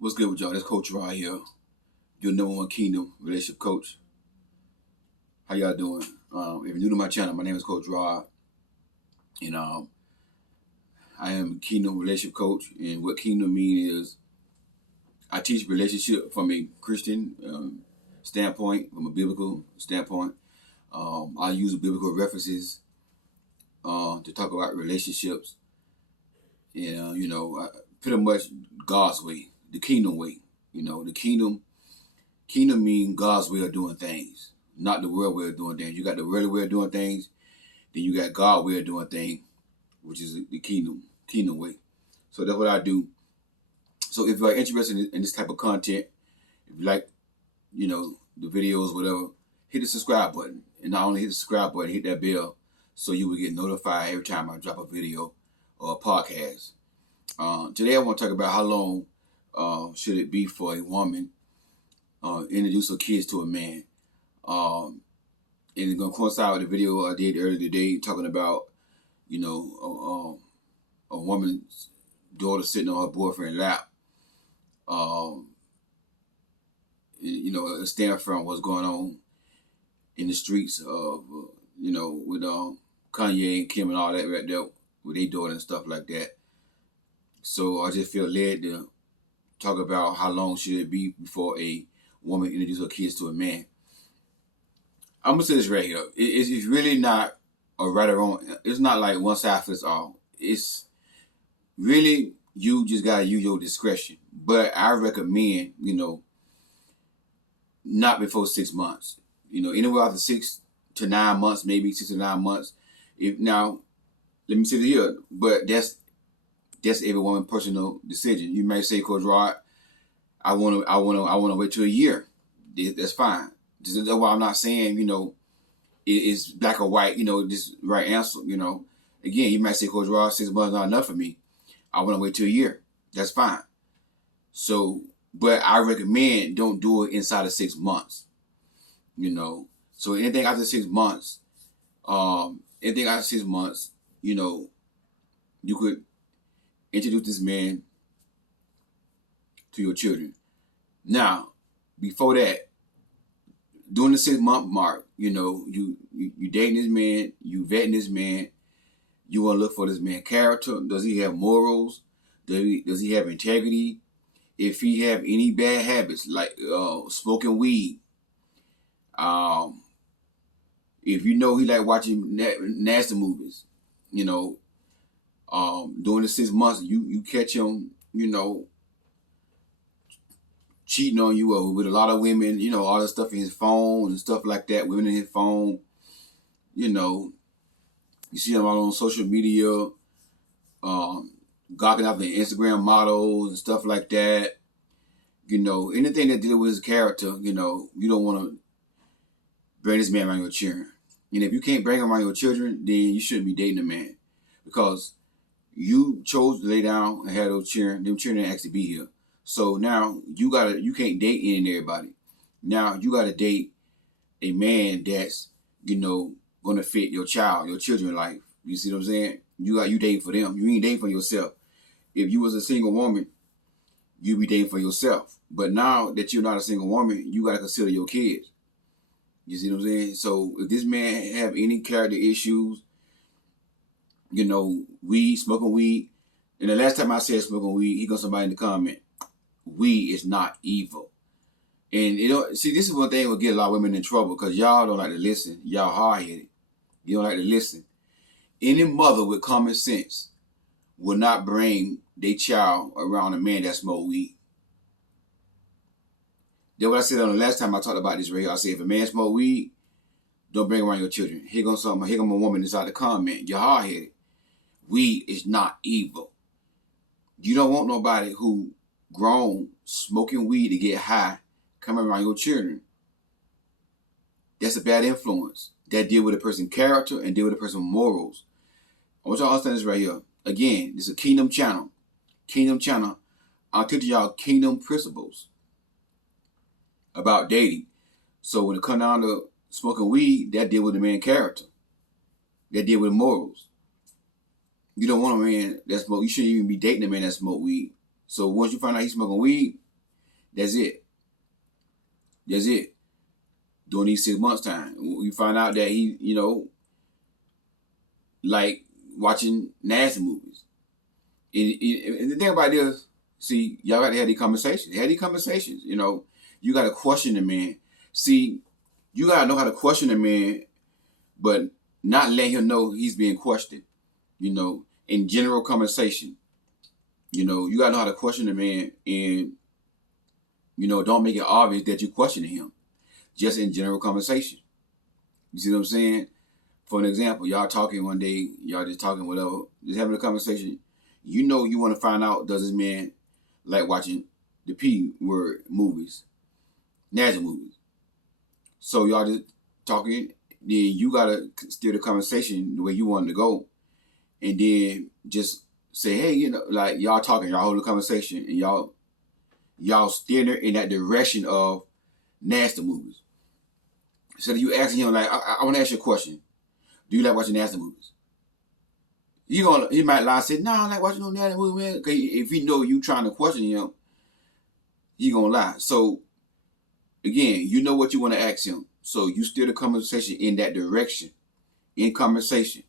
What's good with y'all? This Coach Rod here, your #1 Kingdom relationship coach. How y'all doing? If you're new to my channel, my name is Coach Rod, and I am Kingdom relationship coach. And what Kingdom means is I teach relationship from a Christian standpoint, from a biblical standpoint. I use biblical references to talk about relationships, and pretty much God's way, the Kingdom way. The Kingdom means God's way of doing things, not the world way of doing things. You got the world way of doing things, then you got God's way of doing things, which is the kingdom way. So that's what I do. So if you're interested in this type of content, if you like, the videos, whatever, hit the subscribe button. And not only hit the subscribe button, hit that bell so you will get notified every time I drop a video or a podcast. Today I want to talk about how long should it be for a woman introduce her kids to a man. And it's going to coincide with the video I did earlier today talking about, a woman's daughter sitting on her boyfriend's lap. Stand from what's going on in the streets of, with Kanye and Kim and all that right there with their daughter and stuff like that. So I just feel led to talk about how long should it be before a woman introduces her kids to a man. I'm gonna say this right here. It's really not a right or wrong. It's not like one size fits all. It's really you just gotta use your discretion. But I recommend, not before 6 months. Anywhere after 6 to 9 months, maybe 6 to 9 months. Now, let me say this here, but that's every woman's personal decision. You may say, Coach Rod, I wanna wait till a year. That's fine. That's why I'm not saying, it's black or white, this right answer, Again, you might say, Coach Rod, 6 months not enough for me. I want to wait till a year. That's fine. So, but I recommend don't do it inside of 6 months. So anything after 6 months, you could introduce this man to your children. Now, before that, during the 6 month mark, you dating this man, you vetting this man, you want to look for this man's character. Does he have morals? Does he have integrity? If he have any bad habits like smoking weed, if he like watching nasty movies, during the 6 months you catch him, cheating on you or with a lot of women, all the stuff in his phone and stuff like that, women in his phone, you see him all on social media, gawking out the Instagram models and stuff like that. Anything that deals with his character, you don't want to bring this man around your children. And if you can't bring him around your children, then you shouldn't be dating a man, because you chose to lay down and have those children. Them children didn't actually be here. So now you can't date any and everybody. Now you gotta date a man that's, gonna fit your children's life. You see what I'm saying? You dating for them. You ain't dating for yourself. If you was a single woman, you be dating for yourself. But now that you're not a single woman, you gotta consider your kids. You see what I'm saying? So if this man have any character issues, smoking weed, and the last time I said smoking weed, he got somebody in the comment, weed is not evil. And see, this is one thing that will get a lot of women in trouble, because y'all don't like to listen. Y'all hard-headed. You don't like to listen. Any mother with common sense will not bring their child around a man that smoke weed. That's what I said on the last time I talked about this right here. I said, if a man smoke weed, don't bring around your children. Here comes a woman inside the comment. You're hard-headed. Weed is not evil. You don't want nobody who grown smoking weed to get high coming around your children. That's a bad influence. That deal with a person's character and deal with a person's morals. I want y'all to understand this right here. Again, this is a Kingdom channel. Kingdom channel. I'll teach y'all kingdom principles about dating. So when it comes down to smoking weed, that deal with the man's character. That deal with morals. You don't want a man that smoke. You shouldn't even be dating a man that smoke weed. So once you find out he's smoking weed, That's it. That's it. During these 6 months time, we find out that he, like watching nasty movies. And the thing about this, see, y'all got to have these conversations. Have these conversations. You got to question the man. See, you got to know how to question the man, but not let him know he's being questioned. In general conversation. You got to know how to question the man, and don't make it obvious that you're questioning him. Just in general conversation. You see what I'm saying? For an example, y'all talking one day, y'all just talking whatever, just having a conversation. You want to find out, does this man like watching the P word movies, nasty movies? So y'all just talking, then you gotta steer the conversation the way you want it to go, and then just say, hey, like y'all talking, y'all hold a conversation, and y'all steering in that direction of nasty movies. So you asking him, like, I want to ask you a question. Do you like watching nasty movies? He might lie and say, no, I don't like watching no nasty movies, man. Because if he know you trying to question him, he gonna lie. So again, you know what you want to ask him. So you steer the conversation in that direction, in conversation.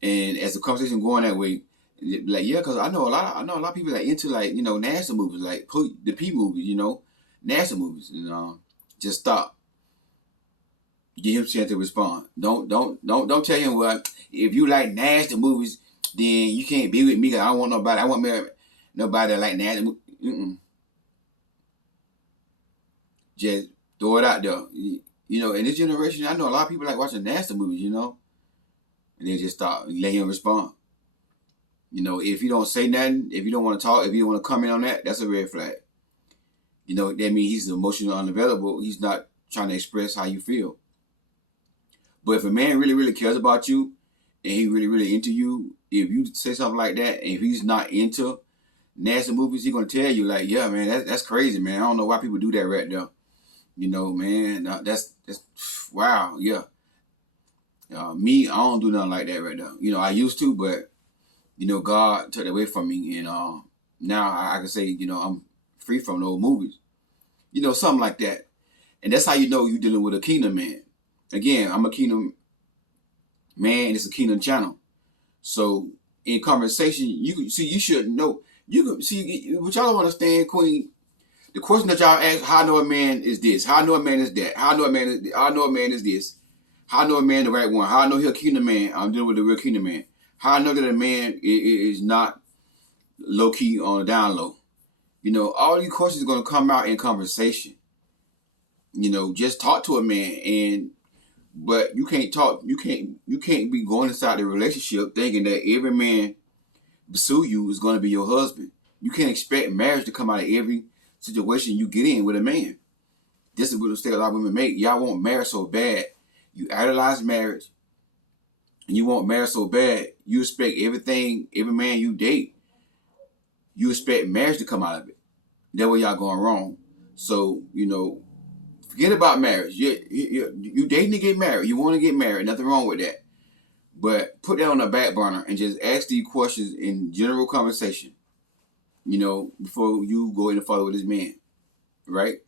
And as the conversation going that way, like, yeah, because I know a lot of people that into, like, nasty movies, like the P movies, nasty movies. Just stop. Give him a chance to respond. Don't tell him, well, if you like nasty movies, then you can't be with me because I don't want nobody. I want nobody that like nasty movies. Just throw it out there. In this generation, I know a lot of people like watching nasty movies, and then just stop and let him respond. If you don't say nothing, if you don't want to talk, if you don't want to comment on that, that's a red flag. That means he's emotionally unavailable. He's not trying to express how you feel. But if a man really, really cares about you and he really, really into you, if you say something like that, and if he's not into nasty movies, he's going to tell you, like, yeah, man, that's crazy, man. I don't know why people do that right there. Man, that's wow, yeah. Me, I don't do nothing like that right now. I used to, but, God took it away from me. And now I can say, I'm free from those movies. Something like that. And that's how you're dealing with a kingdom man. Again, I'm a kingdom man, and it's a kingdom channel. So in conversation, you should know. You can see what y'all don't understand, Queen. The question that y'all ask, how I know a man is this? How I know a man is that? How I know a man is this? How I know a man the right one? How I know he's a kingdom man? I'm dealing with a real kingdom man. How I know that a man is not low key on a down low. All these questions are going to come out in conversation. Just talk to a man, but you can't talk. You can't be going inside the relationship thinking that every man pursue you is going to be your husband. You can't expect marriage to come out of every situation you get in with a man. This is what a lot of women make. Y'all want marriage so bad. You idolize marriage, and you want marriage so bad. You expect every man you date, you expect marriage to come out of it. That's where y'all going wrong. So, forget about marriage. You dating to get married. You want to get married. Nothing wrong with that. But put that on the back burner and just ask these questions in general conversation, before you go any further with this man, right?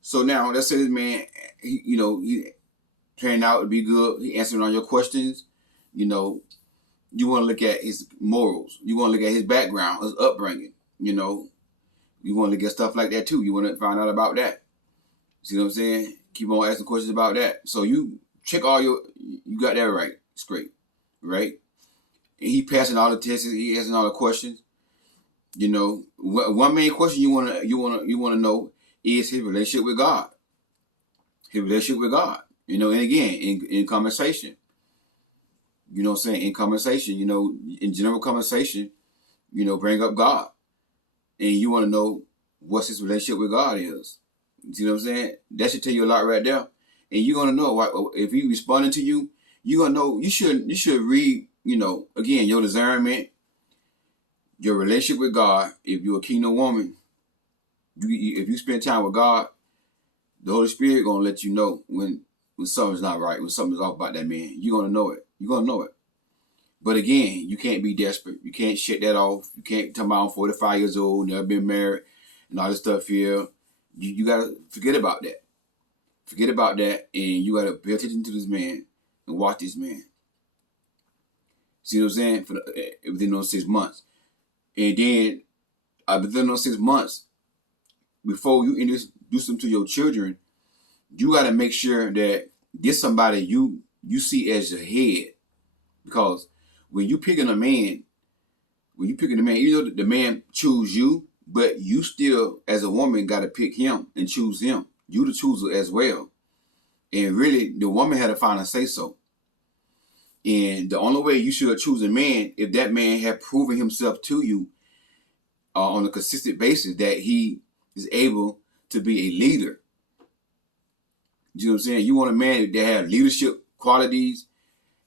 So now, let's say this man, he turned out to be good. He answered all your questions. You want to look at his morals. You want to look at his background, his upbringing. You want to look at stuff like that too. You want to find out about that. See what I'm saying? Keep on asking questions about that. So you check you got that right. It's great, right? And he passing all the tests. He answering all the questions. One main question you want to know is his relationship with God. His relationship with God. And again, in conversation. You know what I'm saying? In conversation, in general conversation, bring up God. And you want to know what's his relationship with God is. You see what I'm saying? That should tell you a lot right there. And you're going to know if he responding to you, you're going to know, you should read, again, your discernment, your relationship with God. If you're a kingdom woman, if you spend time with God, the Holy Spirit going to let you know when something's not right, when something's off about that man. You're going to know it. You're going to know it. But again, you can't be desperate. You can't shut that off. You can't tell me I'm 45 years old, never been married, and all this stuff here. You gotta forget about that. Forget about that, and you gotta pay attention to this man and watch this man. See what I'm saying? Within those 6 months, and then within those 6 months, before you introduce them to your children, you gotta make sure that this somebody you see as your head, because when you picking a man, even though the man choose you, but you still, as a woman, got to pick him and choose him. You the chooser as well. And really, the woman had to find a say-so. And the only way you should choose a man if that man had proven himself to you on a consistent basis that he is able to be a leader. You know what I'm saying? You want a man that have leadership qualities,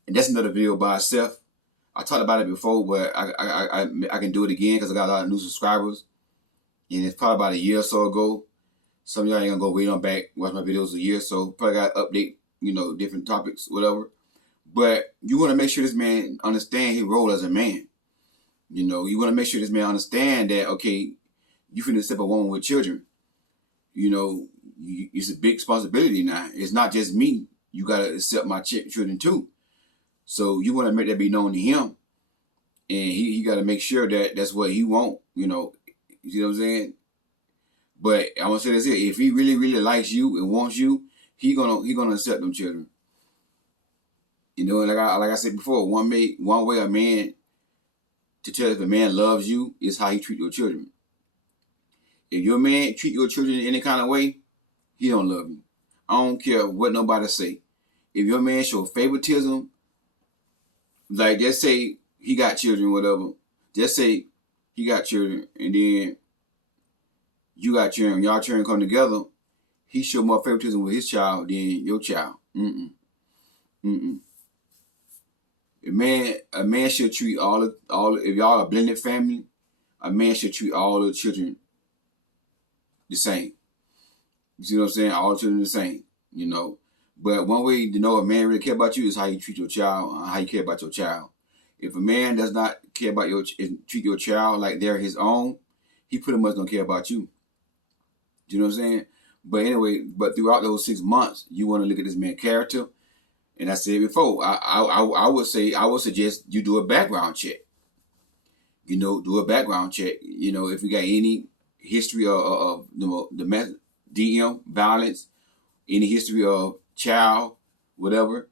and that's another video by itself. I talked about it before, but I can do it again because I got a lot of new subscribers. And it's probably about a year or so ago. Some of y'all ain't gonna go wait on back, watch my videos a year or so. Probably got to update, different topics, whatever. But you want to make sure this man understand his role as a man. You want to make sure this man understand that, okay, you finna step a woman with children. It's a big responsibility now. It's not just me. You got to accept my children too. So you want to make that be known to him. And he got to make sure that that's what he want, You know what I'm saying? But I want to say this here. If he really, really likes you and wants you, he gonna accept them children. And like I said before, one way a man to tell if a man loves you is how he treat your children. If your man treat your children in any kind of way, he don't love you. I don't care what nobody say. If your man show favoritism, like just say he got children, whatever. Just say he got children, and then you got children, y'all children come together. He show more favoritism with his child than your child. A man should treat all if y'all a blended family, a man should treat all the children the same. You see what I'm saying? All the children the same, But one way to know a man really care about you is how you treat your child, how you care about your child. If a man does not care about treat your child like they're his own, he pretty much don't care about you. You know what I'm saying? But anyway, throughout those 6 months, you want to look at this man's character. And I said before, I would suggest you do a background check. Do a background check. If you got any history of domestic DM violence, any history of child, whatever,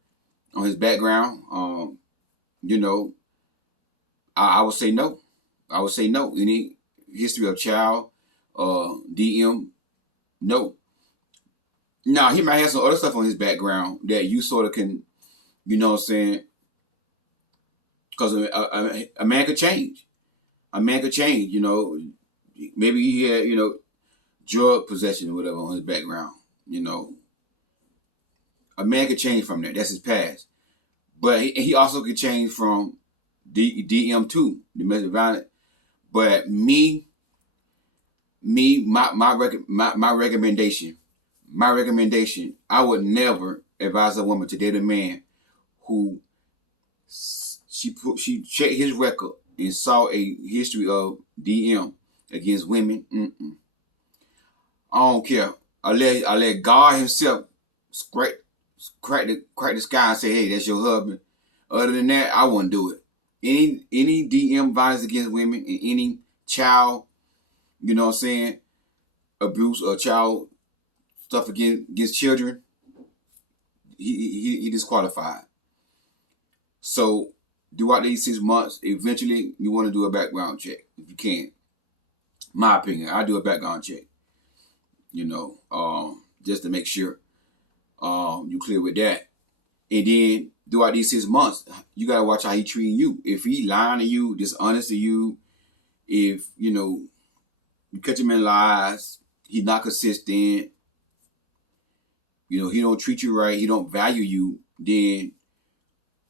on his background, I would say no. I would say no. Any history of child, DM, no. Now, he might have some other stuff on his background that you sort of can, what I'm saying? Because a man could change. A man could change, Maybe he had, drug possession or whatever on his background, A man could change from that. That's his past. But he also could change from DM2, domestic violence. But my recommendation, I would never advise a woman to date a man who she checked his record and saw a history of DM against women. I don't care. I let God himself crack the sky and say, hey, that's your husband. Other than that, I wouldn't do it. Any DM violence against women and any child, abuse or child stuff against children, he disqualified. So throughout these 6 months, eventually you want to do a background check if you can. My opinion, I do a background check. Just to make sure you clear with that. And then throughout these 6 months, you gotta watch how he treating you. If he lying to you, dishonest to you, if you catch him in lies, he's not consistent, he don't treat you right, he don't value you, then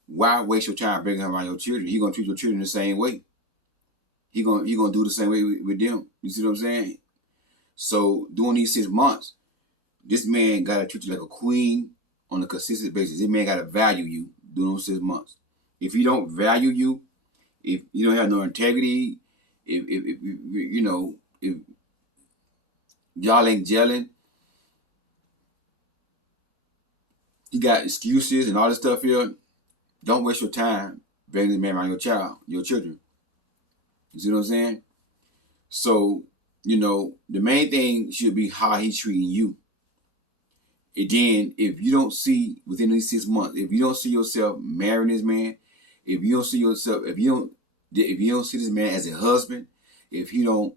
why waste your time bringing him around your children? He gonna treat your children the same way. He gonna do the same way with them. You see what I'm saying? So during these 6 months, this man gotta treat you like a queen on a consistent basis. This man gotta value you during those 6 months. If he don't value you, if you don't have no integrity, if y'all ain't gelling. You got excuses and all this stuff here. Don't waste your time bringing this man around your children. You see what I'm saying? So, the main thing should be how he's treating you. And then, if you don't see within these 6 months, if you don't see yourself marrying this man, if you don't see this man as a husband, if you don't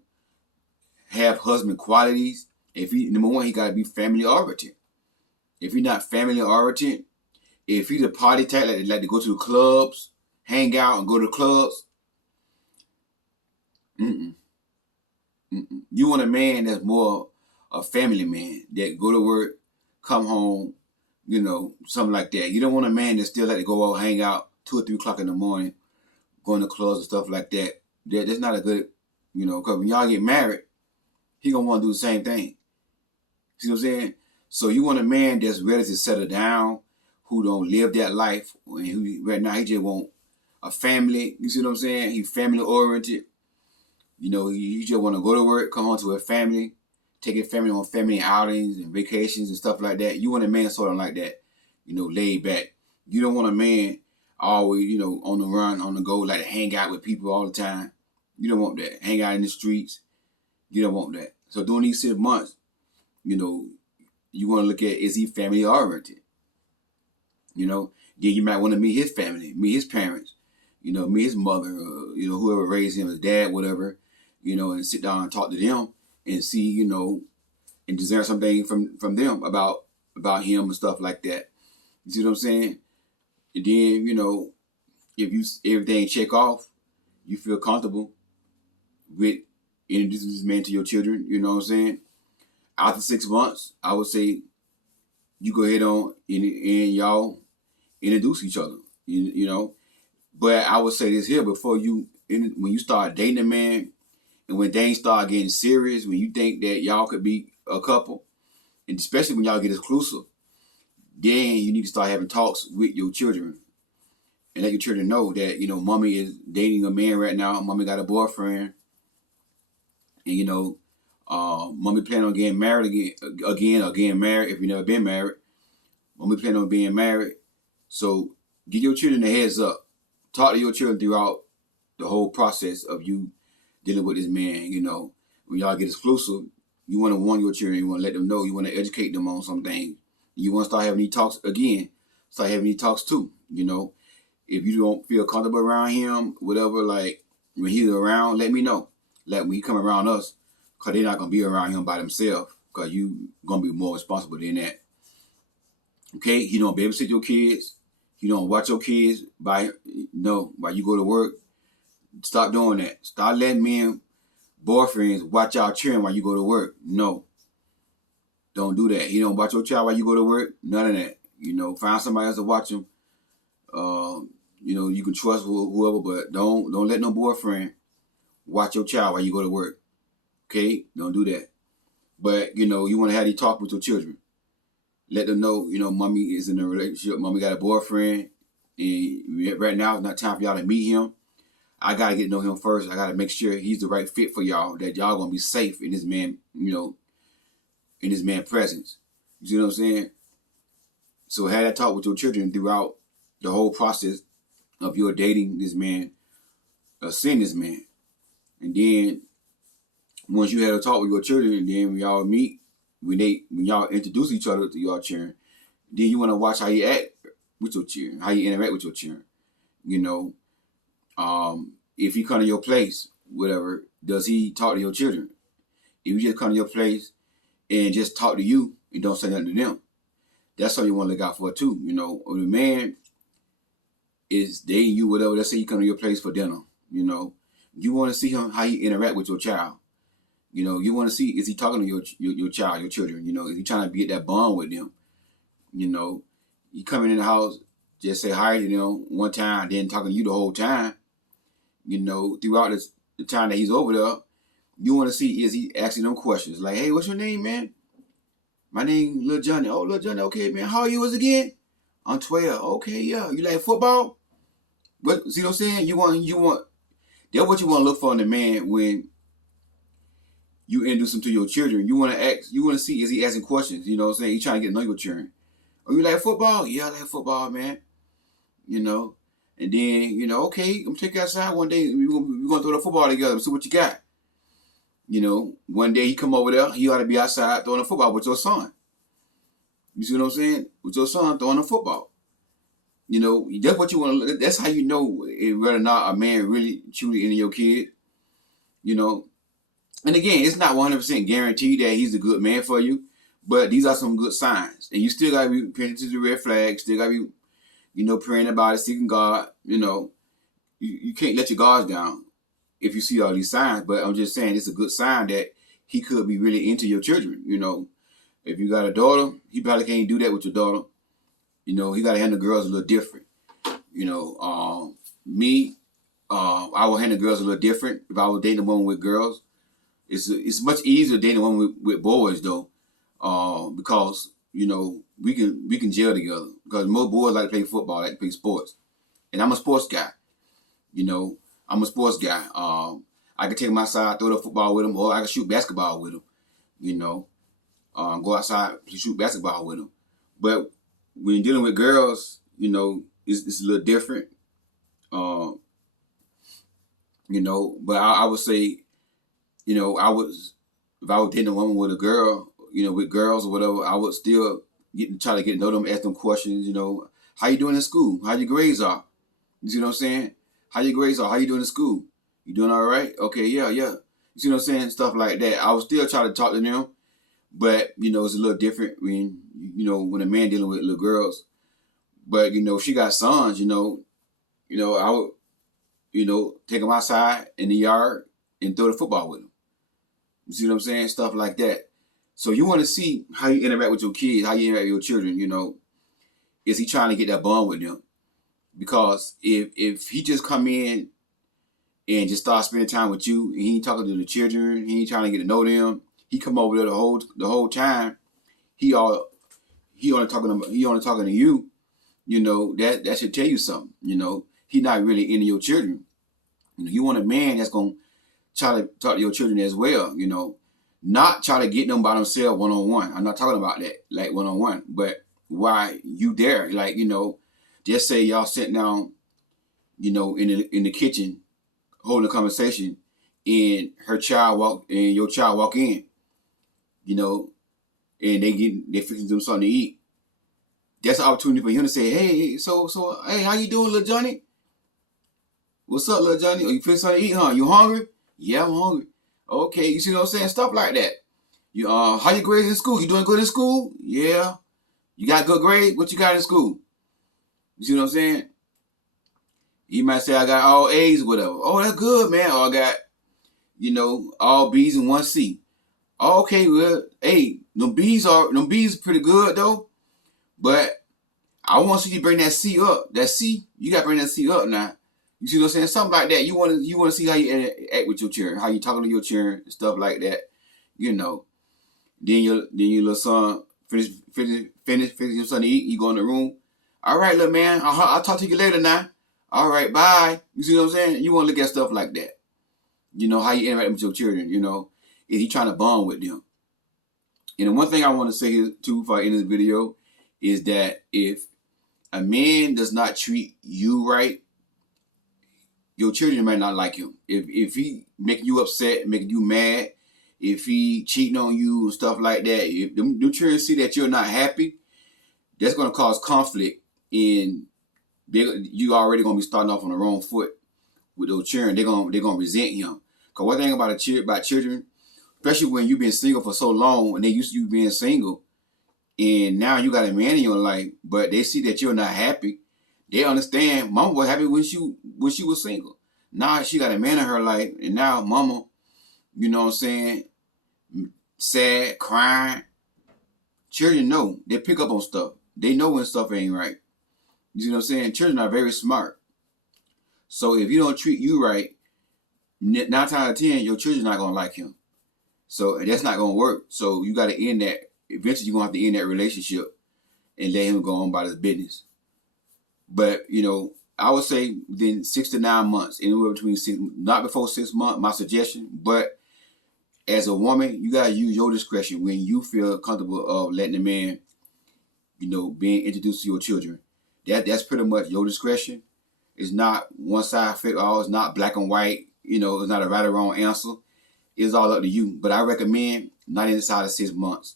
have husband qualities, number one, he got to be family oriented. If you're not family oriented, if he's a party type, like to go to the clubs, hang out and go to the clubs, you want a man that's more a family man, that go to work, come home, something like that. You don't want a man that still like to go out, hang out 2 or 3 o'clock in the morning, going to clubs and stuff like that. That's not a good, because when y'all get married, he gonna want to do the same thing. See what I'm saying? So you want a man that's ready to settle down, who don't live that life. Right now he just want a family. You see what I'm saying? He's family oriented. He just want to go to work, come home to a family, take his family on family outings and vacations and stuff like that. You want a man sort of like that, laid back. You don't want a man always, on the run, on the go, like to hang out with people all the time. You don't want that. Hang out in the streets. You don't want that. So during these 6 months, you want to look at, is he family oriented? Then you might want to meet his family, meet his parents, meet his mother, whoever raised him, his dad, whatever, and sit down and talk to them and see, and discern something from them about him and stuff like that. You see what I'm saying? And then, if everything check off, you feel comfortable with introducing this man to your children, you know what I'm saying? After 6 months, I would say you go ahead on and y'all introduce each other, But I would say this here, when you start dating a man and when things start getting serious, when you think that y'all could be a couple, and especially when y'all get exclusive, then you need to start having talks with your children and let your children know that, mommy is dating a man right now. Mommy got a boyfriend. And, mommy planning on getting married again or getting married if you've never been married. Mommy planning on being married. So give your children a heads up. Talk to your children throughout the whole process of you dealing with this man. When y'all get exclusive, you want to warn your children. You want to let them know. You want to educate them on some things. You want to start having these talks again. Start having these talks too. If you don't feel comfortable around him, whatever, like when he's around, let me know. Like when he come around us, because they're not going to be around him by themselves, because you going to be more responsible than that. Okay? He don't babysit your kids. He don't watch your kids while you go to work. Stop doing that. Stop letting men, boyfriends, watch our children while you go to work. No. Don't do that. He don't watch your child while you go to work. None of that. Find somebody else to watch him. You can trust whoever, but don't let no boyfriend watch your child while you go to work. Okay? Don't do that. But, you want to have these talk with your children. Let them know, mommy is in a relationship. Mommy got a boyfriend. And right now, it's not time for y'all to meet him. I got to get to know him first. I got to make sure he's the right fit for y'all, that y'all going to be safe in this man, in this man's presence. You see what I'm saying? So have that talk with your children throughout the whole process of your dating this man, seeing this man. And then once you had a talk with your children, then when y'all meet, when y'all introduce each other to your children, then you want to watch how you act with your children, how you interact with your children. If he come to your place, whatever, does he talk to your children? If he just come to your place and just talk to you and don't say nothing to them, that's something you want to look out for too. When a man is dating you, whatever, let's say you come to your place for dinner, you want to see him, how he interact with your child. You want to see, is he talking to your child, your children? Is he trying to get that bond with them? You come in the house, just say hi to them one time, then talking to you the whole time. Throughout the time that he's over there, you want to see, is he asking them questions like, hey, what's your name, man? My name Lil Johnny. Oh, Lil Johnny, okay, man. How old you was again? I'm 12. Okay, yeah. You like football? But see what I'm saying? You want. That's what you want to look for in a man when you introduce him to your children, you want to see, is he asking questions? You know what I'm saying? He trying to get to know your children. Oh, you like football? Yeah, I like football, man. You know, and then, you know, okay, I'm gonna take you outside one day. We're gonna throw the football together and see what you got. You know, one day he come over there, he ought to be outside throwing the football with your son. You see what I'm saying? With your son throwing the football. You know, that's what you want to look at. That's how you know whether or not a man really truly into your kid. You know, and again, it's not 100% guaranteed that he's a good man for you, but these are some good signs. And you still got to be paying attention to the red flags, still got to be, you know, praying about it, seeking God. You know, you can't let your guards down if you see all these signs. But I'm just saying it's a good sign that he could be really into your children. You know, if you got a daughter, he probably can't do that with your daughter. You know, he got to handle girls a little different. You know, I will handle girls a little different if I was dating a woman with girls. It's much easier dating a woman with boys though, because you know we can gel together. Because most boys like to play football, like to play sports, and I'm a sports guy. You know, I'm a sports guy. I can take him outside, throw the football with him, or I can shoot basketball with him. You know, go outside to shoot basketball with him. But when you're dealing with girls, you know, it's a little different. You know, but I would say, you know, if I was dating a woman with a girl, you know, with girls or whatever, I would still try to get to know them, ask them questions, you know, how you doing in school? How your grades are? You see what I'm saying? How your grades are? How you doing in school? You doing all right? Okay, yeah. You see what I'm saying? Stuff like that. I would still try to talk to them, but, you know, it's a little different when, you know, when a man dealing with little girls. But, you know, if she got sons, you know, I would, you know, take them outside in the yard and throw the football with them. You see what I'm saying? Stuff like that. So you want to see how you interact with your kids, how you interact with your children, you know. Is he trying to get that bond with them? Because if he just come in and just start spending time with you, and he ain't talking to the children, he ain't trying to get to know them, he come over there the whole time, he only talking to you, you know, that should tell you something, you know. He not really into your children. You know, you want a man that's gonna try to talk to your children as well, you know. Not try to get them by themselves one-on-one. I'm not talking about that, like one-on-one. But why you there? Like, you know, just say y'all sitting down, you know, in the kitchen, holding a conversation, and your child walk in, you know, and they fixing them something to eat. That's an opportunity for him to say, hey, hey, how you doing, little Johnny? What's up, little Johnny? Are you fixing something to eat, huh? You hungry? Yeah, I'm hungry. Okay, you see what I'm saying? Stuff like that. You how your grades in school? You doing good in school? Yeah. You got good grades? What you got in school? You see what I'm saying? You might say I got all A's or whatever. Oh, that's good, man. Or I got, you know, all B's and one C. Oh, okay, well, hey, them B's pretty good though. But I want to see you bring that C up. That C, you gotta bring that C up now. You see what I'm saying? Something like that. You want to see how you interact with your children, how you talking to your children, stuff like that. You know. Then your little son finish something to eat. You go in the room. All right, little man. I'll talk to you later now. All right, bye. You see what I'm saying? You want to look at stuff like that. You know, how you interact with your children. You know, is he trying to bond with them? And the one thing I want to say here too before I end this video is that if a man does not treat you right, your children might not like him. If he making you upset, making you mad, if he cheating on you and stuff like that, if them children see that you're not happy, that's going to cause conflict, and you already going to be starting off on the wrong foot with those children. They're gonna resent him. Because one thing about children, especially when you've been single for so long and they used to you being single, and now you got a man in your life, but they see that you're not happy. They understand mama was happy when she was single. Now she got a man in her life, and now mama, you know what I'm saying, sad, crying. Children know. They pick up on stuff. They know when stuff ain't right. You see what I'm saying? Children are very smart. So if you don't treat you right, 9 times out of 10, your children not gonna like him. So that's not gonna work. So you gotta end that. Eventually you're gonna have to end that relationship and let him go on about his business. But, you know, I would say within 6 to 9 months, anywhere between 6, not before 6 months, my suggestion. But As a woman, you gotta use your discretion when you feel comfortable of letting a man, being introduced to your children. That's pretty much your discretion. It's not one size fit all. It's not black and white. It's not a right or wrong answer. It's all up to you. But I recommend not inside of 6 months.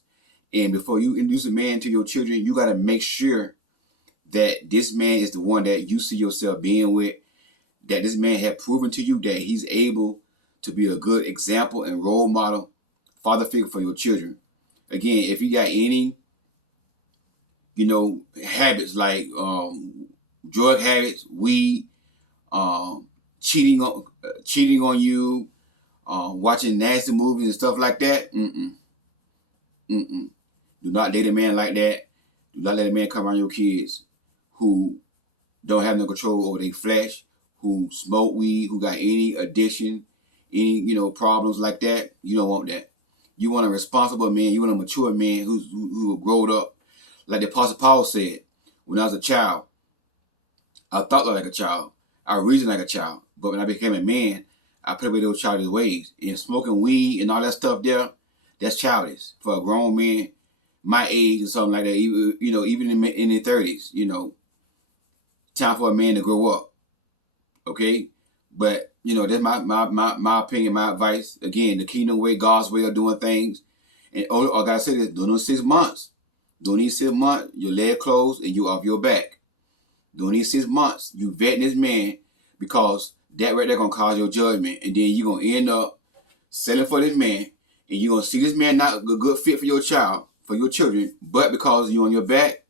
And before you introduce a man to your children, you gotta make sure that this man is the one that you see yourself being with. That this man had proven to you that he's able to be a good example and role model, father figure for your children. Again, if you got any, habits like drug habits, weed, cheating on you, watching nasty movies and stuff like that, do not date a man like that. Do not let a man come around your kids who don't have no control over their flesh, who smoke weed, who got any addiction, any problems like that. You don't want that. You want a responsible man. You want a mature man who grown up. Like the Apostle Paul said, when I was a child, I thought like a child. I reasoned like a child. But when I became a man, I put away those childish ways. And smoking weed and all that stuff there, that's childish for a grown man my age or something like that. Even in their 30s, time for a man to grow up. Okay? But, that's my opinion, my advice. Again, the kingdom way, God's way of doing things. And all I gotta say this, during those 6 months, your leg closed and you off your back. During these 6 months, you vetting this man, because that right there gonna cause your judgment. And then you're gonna end up selling for this man, and you're gonna see this man not a good fit for your children, but because you're on your back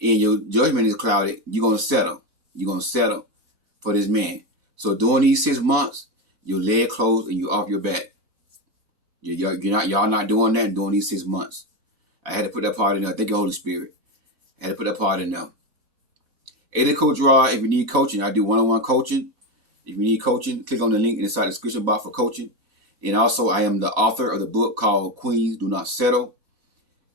and your judgment is clouded, you're gonna settle. You're gonna settle for this man. So during these 6 months, your leg closed and you off your back. Y'all not doing that during these 6 months. I had to put that part in there. Thank you, Holy Spirit. I had to put that part in there. Hey, Coach Rod, if you need coaching, I do one-on-one coaching. If you need coaching, click on the link inside the description box for coaching. And also, I am the author of the book called Queens Do Not Settle.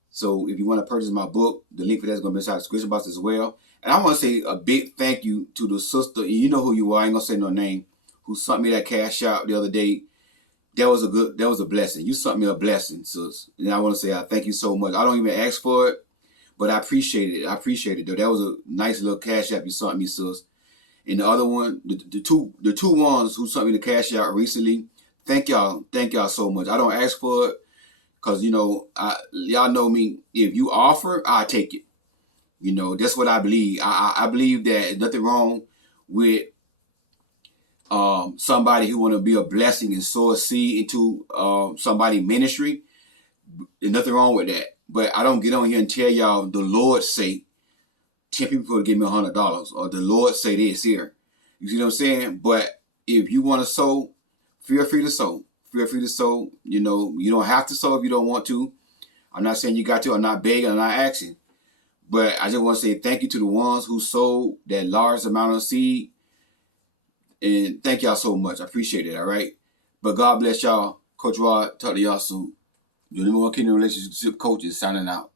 So if you want to purchase my book, the link for that is going to be inside the description box as well. And I want to say a big thank you to the sister, and you know who you are, I ain't going to say no name, who sent me that cash out the other day. That was a blessing. You sent me a blessing, sis. And I want to say I thank you so much. I don't even ask for it, but I appreciate it, though. That was a nice little cash app you sent me, sis. And the other one, the two ones who sent me the cash out recently, thank y'all so much. I don't ask for it, because y'all know me. If you offer, I take it. That's what I believe. I believe that there's nothing wrong with somebody who want to be a blessing and sow a seed into somebody's ministry. There's nothing wrong with that. But I don't get on here and tell y'all the Lord say 10 people to give me $100, or the Lord say this here. You see what I'm saying? But if you want to sow, feel free to sow. Feel free to sow. You don't have to sow if you don't want to. I'm not saying you got to. I'm not begging. I'm not asking. But I just want to say thank you to the ones who sold that large amount of seed. And thank y'all so much. I appreciate it, all right? But God bless y'all. Coach Rod, talk to y'all soon. Your number one kingdom relationship coach is signing out.